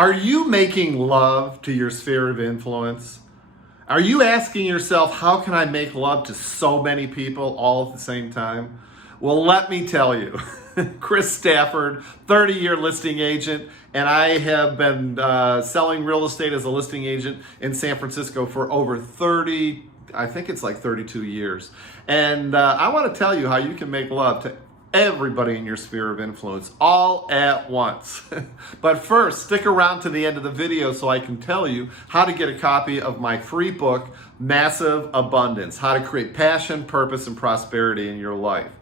Are you making love to your sphere of influence? Are you asking yourself, how can I make love to so many people all at the same time? Well, let me tell you, Chris Stafford, 30-year listing agent, and I have been selling real estate as a listing agent in San Francisco for over 32 years. And I want to tell you how you can make love to everybody in your sphere of influence all at once. But first, stick around to the end of the video so I can tell you how to get a copy of my free book, Massive Abundance: How to Create Passion, Purpose, and Prosperity in Your Life.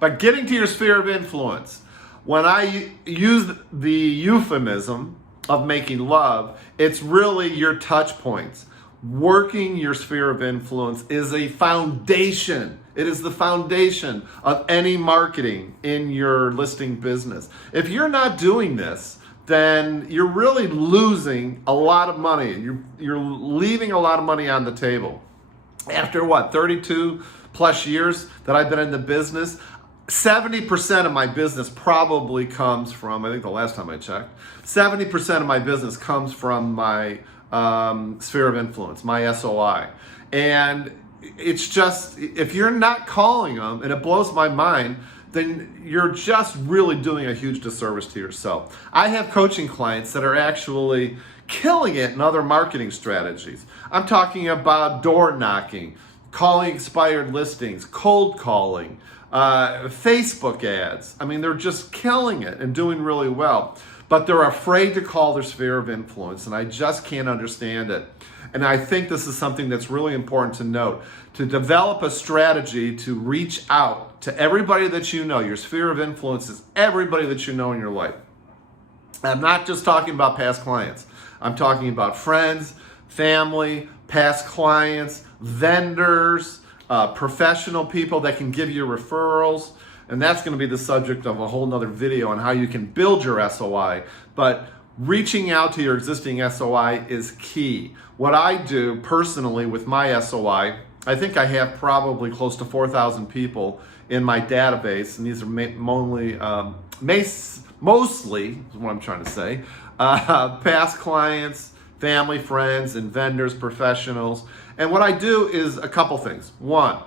But getting to your sphere of influence, when I use the euphemism of making love, it's really your touch points. Working your sphere of influence is a foundation. It is the foundation of any marketing in your listing business. If you're not doing this, then you're really losing a lot of money. You're leaving a lot of money on the table. After 32 plus years that I've been in the business, 70% of my business probably comes from, I think the last time I checked, 70% of my business comes from my sphere of influence, my SOI. And it's just, if you're not calling them, and it blows my mind, then you're just really doing a huge disservice to yourself. I have coaching clients that are actually killing it in other marketing strategies. I'm talking about door knocking, calling expired listings, cold calling, Facebook ads. I mean, they're just killing it and doing really well. But they're afraid to call their sphere of influence, and I just can't understand it. And I think this is something that's really important to note. To develop a strategy to reach out to everybody that you know. Your sphere of influence is everybody that you know in your life. I'm not just talking about past clients. I'm talking about friends, family, past clients, vendors, professional people that can give you referrals. And that's going to be the subject of a whole nother video on how you can build your SOI. But reaching out to your existing SOI is key. What I do personally with my SOI, I think I have probably close to 4,000 people in my database, and these are mostly, is what I'm trying to say, past clients, family, friends, and vendors, professionals. And what I do is a couple things. One,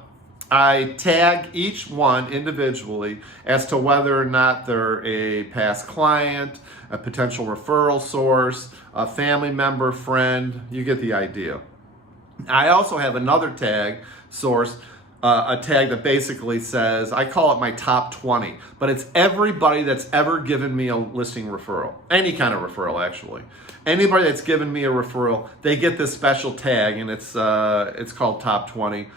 I tag each one individually as to whether or not they're a past client, a potential referral source, a family member, friend. You get the idea. I also have another tag source, a tag that basically says, I call it my top 20, but it's everybody that's ever given me a listing referral, any kind of referral actually. Anybody that's given me a referral, they get this special tag, and it's called top 20.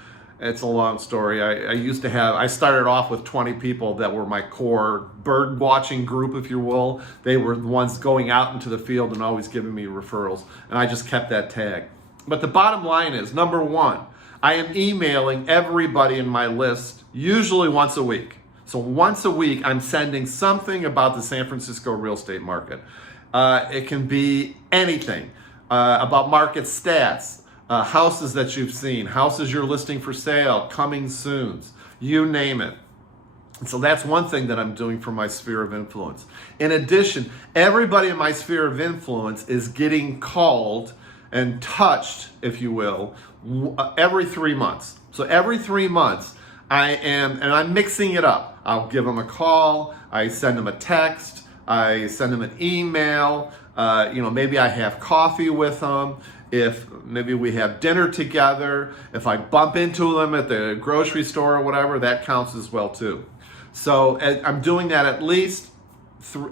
It's a long story. I started off with 20 people that were my core bird watching group, if you will. They were the ones going out into the field and always giving me referrals, and I just kept that tag. But the bottom line is, number one, I am emailing everybody in my list usually once a week. So once a week, I'm sending something about the San Francisco real estate market. It can be anything about market stats, houses that you've seen, houses you're listing for sale, coming soon, you name it. And so that's one thing that I'm doing for my sphere of influence. In addition, everybody in my sphere of influence is getting called and touched, if you will, every 3 months. So every 3 months, I'm mixing it up. I'll give them a call, I send them a text, I send them an email, maybe I have coffee with them. If maybe we have dinner together, if I bump into them at the grocery store or whatever, that counts as well too. So I'm doing that at least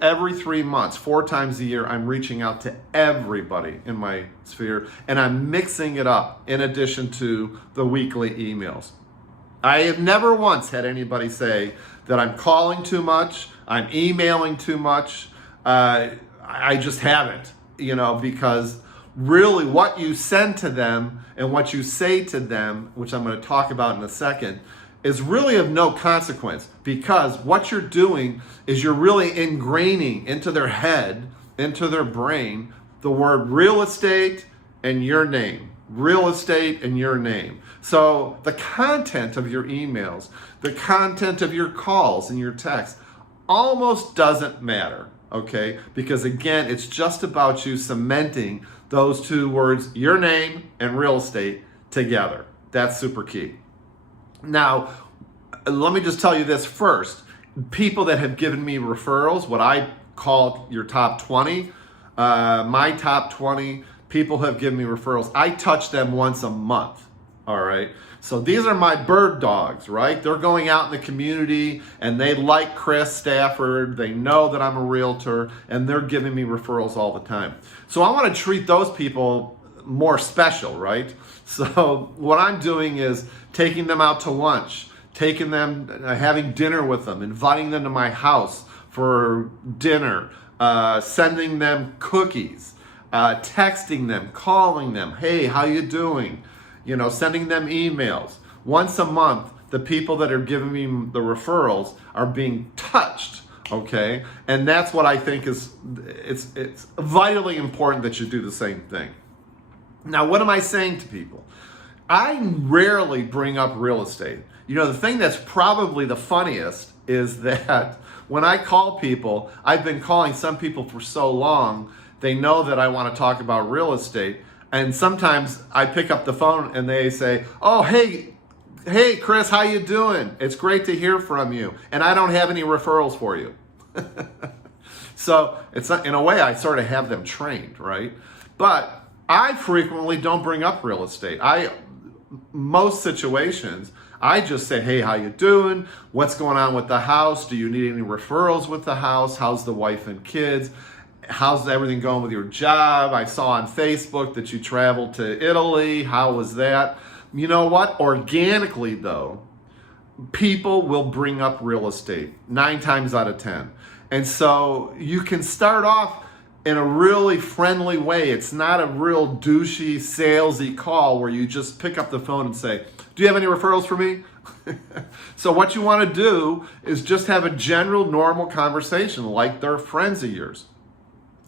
every 3 months, 4 times a year. I'm reaching out to everybody in my sphere, and I'm mixing it up in addition to the weekly emails. I have never once had anybody say that I'm calling too much, I'm emailing too much. I just haven't, because really what you send to them and what you say to them, which I'm going to talk about in a second, is really of no consequence, because what you're doing is you're really ingraining into their head, into their brain, the word real estate and your name. Real estate and your name. So the content of your emails, the content of your calls and your texts almost doesn't matter. okay? Because again, it's just about you cementing those two words, your name and real estate, together. That's super key. Now, let me just tell you this first. People that have given me referrals, what I call your top 20, my top 20 people have given me referrals. I touch them once a month, all right? So these are my bird dogs, right? They're going out in the community and they like Chris Stafford. They know that I'm a realtor and they're giving me referrals all the time. So I want to treat those people more special, right? So what I'm doing is taking them out to lunch, taking them, having dinner with them, inviting them to my house for dinner, sending them cookies, texting them, calling them, hey, how you doing? You know, sending them emails. Once a month, the people that are giving me the referrals are being touched, okay? And that's what I think is, it's vitally important that you do the same thing. Now, what am I saying to people? I rarely bring up real estate. You know, the thing that's probably the funniest is that when I call people, I've been calling some people for so long, they know that I want to talk about real estate. And sometimes I pick up the phone and they say, oh, hey, Chris, how you doing? It's great to hear from you. And I don't have any referrals for you. So it's in a way I sort of have them trained, right? But I frequently don't bring up real estate. Most situations, I just say, hey, how you doing? What's going on with the house? Do you need any referrals with the house? How's the wife and kids? How's everything going with your job? I saw on Facebook that you traveled to Italy. How was that? You know what? Organically, though, people will bring up real estate 9 times out of 10. And so you can start off in a really friendly way. It's not a real douchey, salesy call where you just pick up the phone and say, do you have any referrals for me? So what you want to do is just have a general, normal conversation like they're friends of yours.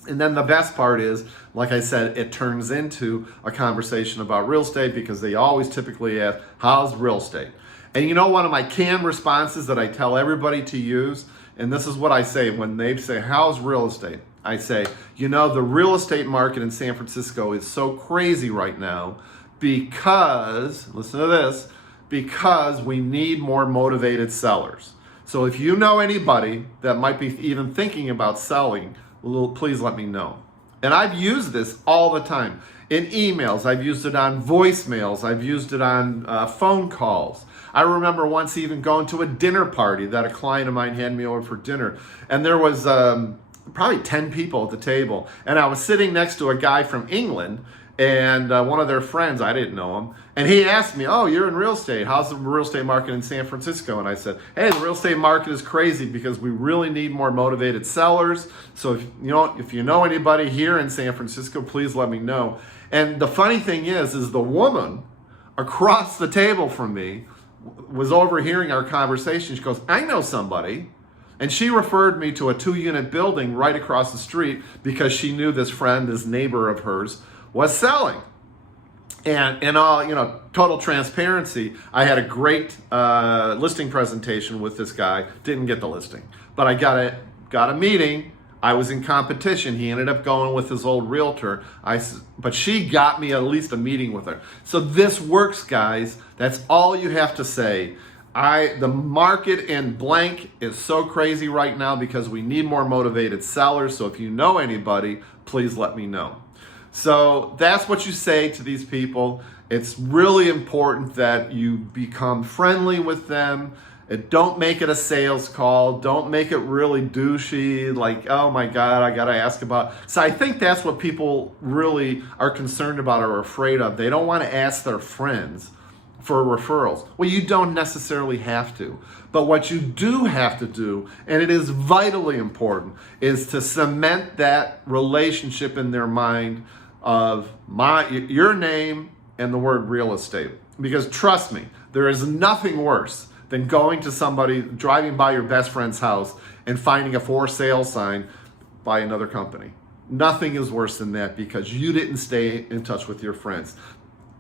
And then the best part is, like I said, it turns into a conversation about real estate because they always typically ask, how's real estate? And you know, one of my canned responses that I tell everybody to use, and this is what I say when they say, how's real estate? I say, you know, the real estate market in San Francisco is so crazy right now because, listen to this, because we need more motivated sellers. So if you know anybody that might be even thinking about selling, please let me know. And I've used this all the time. In emails, I've used it on voicemails, I've used it on phone calls. I remember once even going to a dinner party that a client of mine had me over for dinner. And there was probably 10 people at the table. And I was sitting next to a guy from England and one of their friends, I didn't know him. And he asked me, oh, you're in real estate. How's the real estate market in San Francisco? And I said, hey, the real estate market is crazy because we really need more motivated sellers. So if you know anybody here in San Francisco, please let me know. And the funny thing is the woman across the table from me was overhearing our conversation. She goes, I know somebody. And she referred me to a 2-unit building right across the street because she knew this friend, this neighbor of hers, was selling. And in all, total transparency, I had a great listing presentation with this guy. Didn't get the listing, but I got a meeting. I was in competition. He ended up going with his old realtor. But she got me at least a meeting with her. So this works, guys. That's all you have to say. The market in blank is so crazy right now because we need more motivated sellers. So if you know anybody, please let me know. So that's what you say to these people. It's really important that you become friendly with them. Don't make it a sales call. Don't make it really douchey, like, oh my God, I gotta ask about. So I think that's what people really are concerned about or afraid of. They don't want to ask their friends for referrals. Well, you don't necessarily have to. But what you do have to do, and it is vitally important, is to cement that relationship in their mind of your name and the word real estate. Because trust me, there is nothing worse than going to somebody, driving by your best friend's house and finding a for sale sign by another company. Nothing is worse than that because you didn't stay in touch with your friends.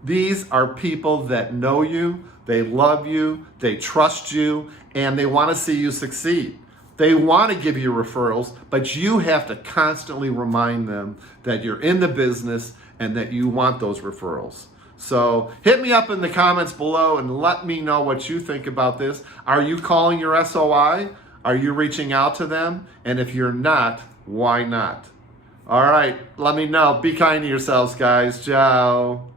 These are people that know you, they love you, they trust you, and they want to see you succeed. They want to give you referrals, but you have to constantly remind them that you're in the business and that you want those referrals. So hit me up in the comments below and let me know what you think about this. Are you calling your SOI? Are you reaching out to them? And if you're not, why not? All right, let me know. Be kind to yourselves, guys. Ciao.